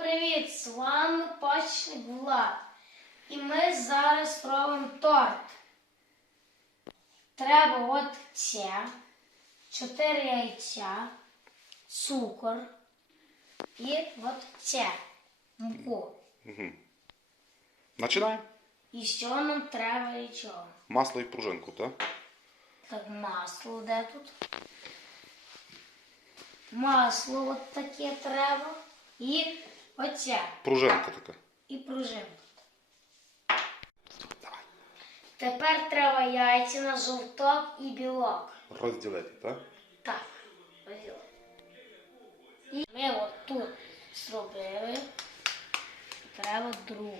привіт! З вами Пачник Влад. І ми зараз робимо торт. Треба от це, 4 яйця, цукор і от це, муку. Починаємо. І що нам треба і чого? Масло і пружинку, так? Так, масло де тут? Масло от таке треба. І оця. Пружинка така. І пружинку. Давай. Тепер треба яйця на жовток і білок. Розділити, так? Так, поділи. І ми от тут зробили. Треба другу.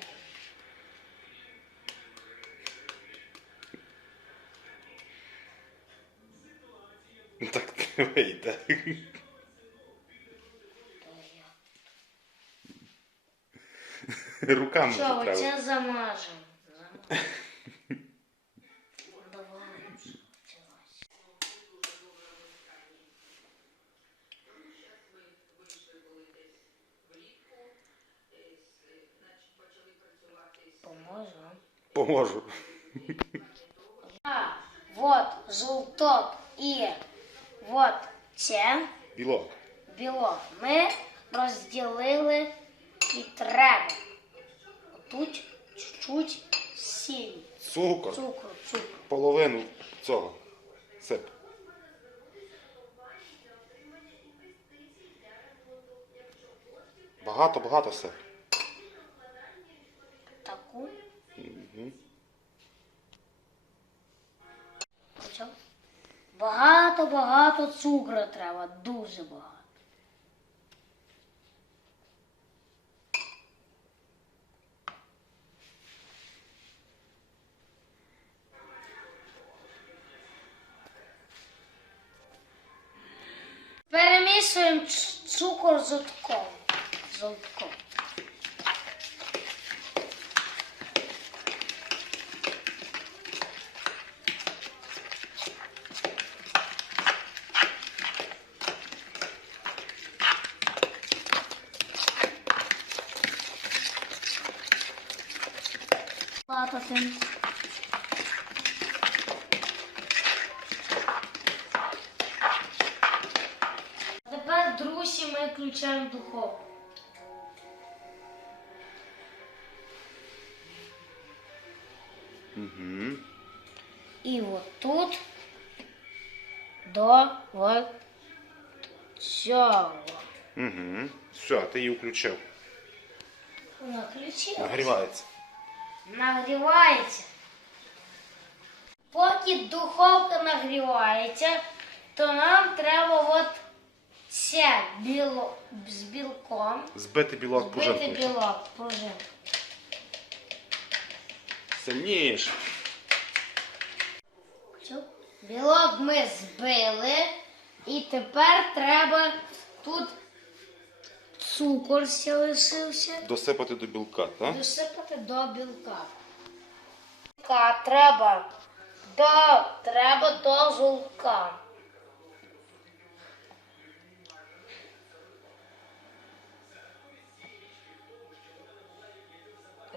Так не вийде. Руками Що, оце замажемо. Замажемо. Давай. почалось. Поможу. Поможу. А, вот жовток і вот це Білок. білок. Ми розділили і треба. Тут чуть-чуть сіль. Цукор. Цукру, цукру. Половину цього. Сип. Багато-багато сип. Таку. Почав? Багато-багато цукру треба, дуже багато. Перемішуємо ц- цукор з жовтком. З жовтком. Латати. А Тепер, друзі, ми включаємо духовку. Угу. І от тут до от цього. Угу. Все, ти її включив. Вона включила. Нагрівається. Нагрівається. Поки духовка нагрівається, то нам треба от це біло з білком. Збити білок Збити пружинкою. білок пружинку. Сильніше. Білок ми збили, і тепер треба тут цукор ще лишився. Досипати до білка, так? Досипати до білка. Білка треба до, треба до жовтка.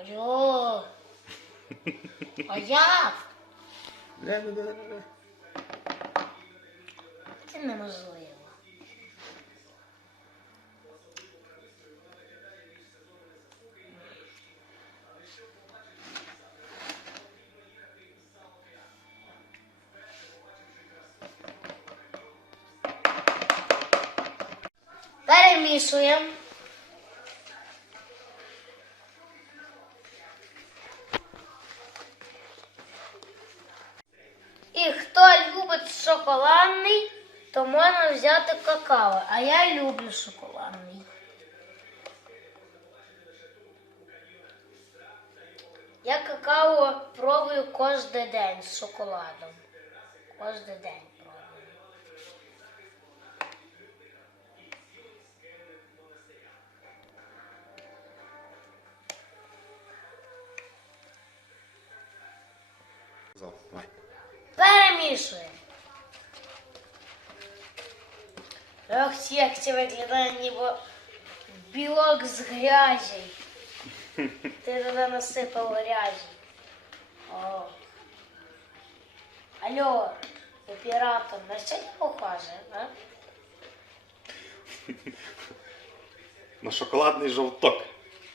Йо. А як? Це неможливо. Перемішуємо. І хто любить шоколадний, то можна взяти какао. А я люблю шоколадний. Я какао пробую кожен день з шоколадом. Кожен день пробую. Перемішуємо. Ох, як це виглядає ніби білок з грязі. Ти туди насипав грязі. О. Алло, оператор, на що не похоже, а? На шоколадний жовток.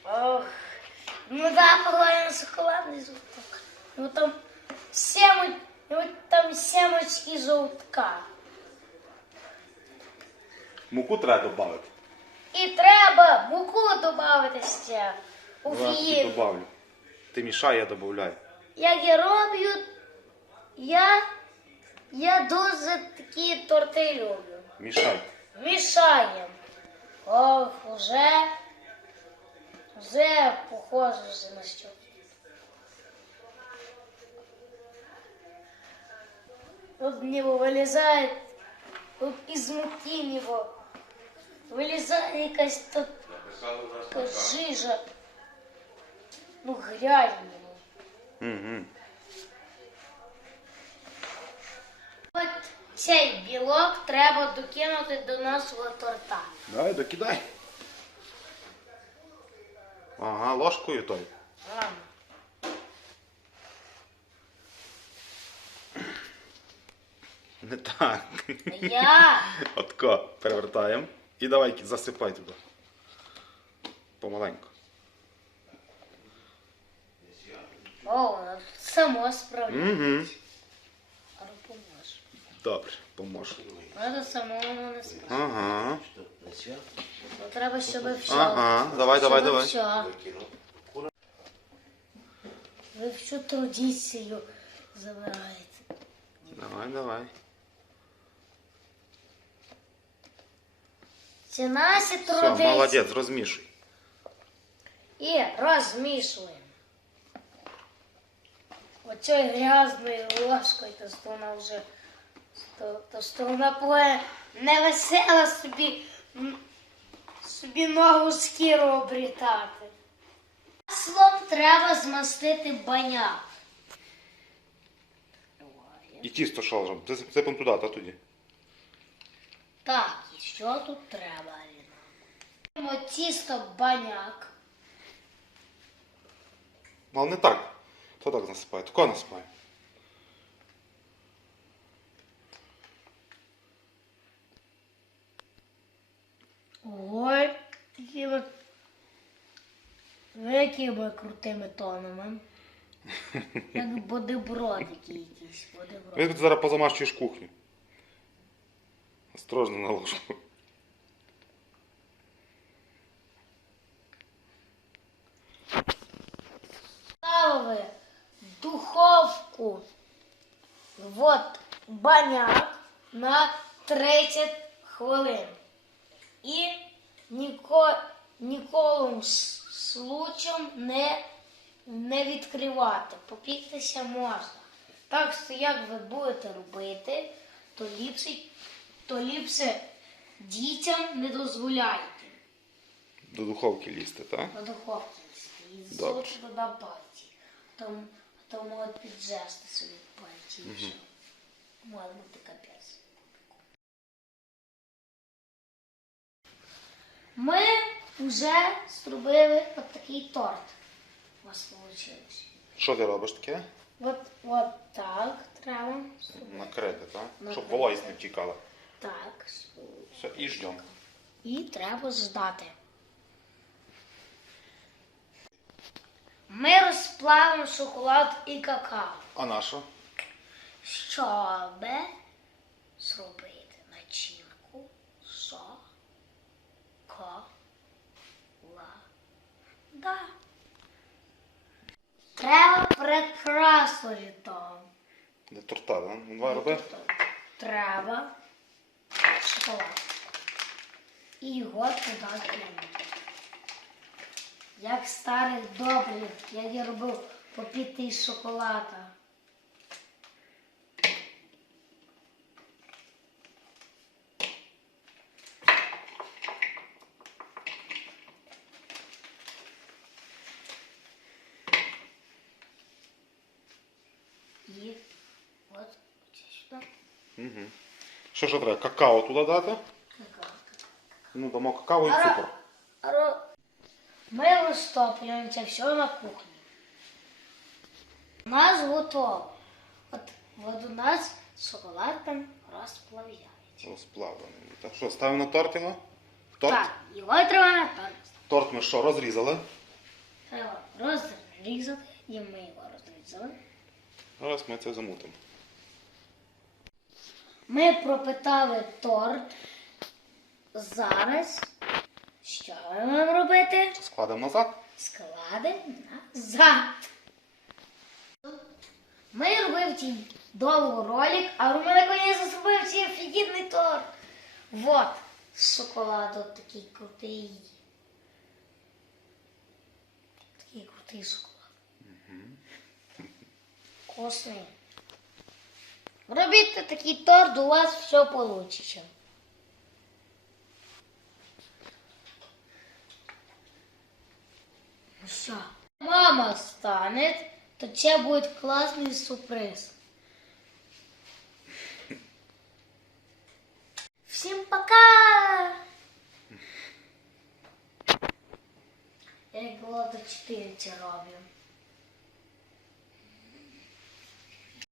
Ох. Ну да, похоже на шоколадний жовток. Ну там сему... ну, там семечки жовтка. Муку треба додати. І треба муку додати ще. У фіїв. добавлю. Ти мішай, я додаю. Як я роблю, я, я дуже такі торти люблю. Мішай. Мішаємо. Ох, уже, вже похоже вже на що. Тут в него вилізає, тут із муки него вилізає якась тут така жижа. Ну, грязь. Угу. От цей білок треба докинути до нашого торта. Давай, докидай. Ага, ложкою той. Ладно. Не так. Я Отко перевертаємо. І давай засипай туди. Помаленьку. О, воно само справляється. Угу. А ну поможе. Добре, поможу. Воно само воно не справляється. Ага. Ну, треба, щоб все. Ага. Давай, давай, щоб давай. Все. Ви всю традицію забираєте. Давай, давай. Це наші Все, молодець, розмішуй. І розмішуємо. Оцею грязною ложкою, то що вона вже то, то що вона буде невесела собі, собі ногу шкіру обрітати. Маслом треба змастити баняк. І тісто робимо? Це сипемо туди, та тоді. Так, що тут треба, Аліна? Тісто баняк. Ну, не так. То так насипає, тако насипає. Ой, якими, ви якими крутими тонами. Як бодиброд який якийсь, бодиброд. Ти зараз позамащуєш кухню. Осторожно на ложку. Ставили духовку вот баняк на 30 хвилин. І ніко, ніколи случаєм не, не відкривати. Попіктися можна. Так що як ви будете робити, то ліпше, то ліпше дітям не дозволяйте До духовки лізти, так? на духовці. І Добре. золото туди пальці. Там можуть піджести собі пальці і все. Може бути капець. Ми вже зробили от такий торт. У вас вийшло. Що ти робиш таке? От, от так треба. Накрити, так? Щоб Накрити. вологість не втікала. Так. Все, і ждемо. І треба ждати. Ми розплавимо шоколад і какао. А наша? щоб зробити начинку шоколада. Треба прикрасу від того. Для торта? Ну, давай роби. Треба шоколад. І його туди кинути. Як старий добрий, як я робив попіти із шоколада. І от сюди. Угу. Що що треба? Какао туди дати? Какао. Ну, дамо какао і цукор. Ро- Ми розтоплюємо це все на кухні. У нас готово. От, от у нас шоколад там розплавляється. Розплавлений. Так що, ставимо на торт його? Торт? Так, його треба на торт. Торт ми що, розрізали? Треба розрізати, і ми його розрізали. Зараз ми це замутимо. Ми пропитали торт. Зараз. Що ми маємо робити? Складемо назад. Складемо назад. Ми робив ці довго ролик, а у мене коні зробив цей офігенний торт. Вот, шоколад от такий крутий. Такий крутий шоколад. Вкусний. Робіть такий торт, у вас все вийде. Ну? Мама стане, то це буде класний сюрприз. Всім пока! Як було до 4 це роблю.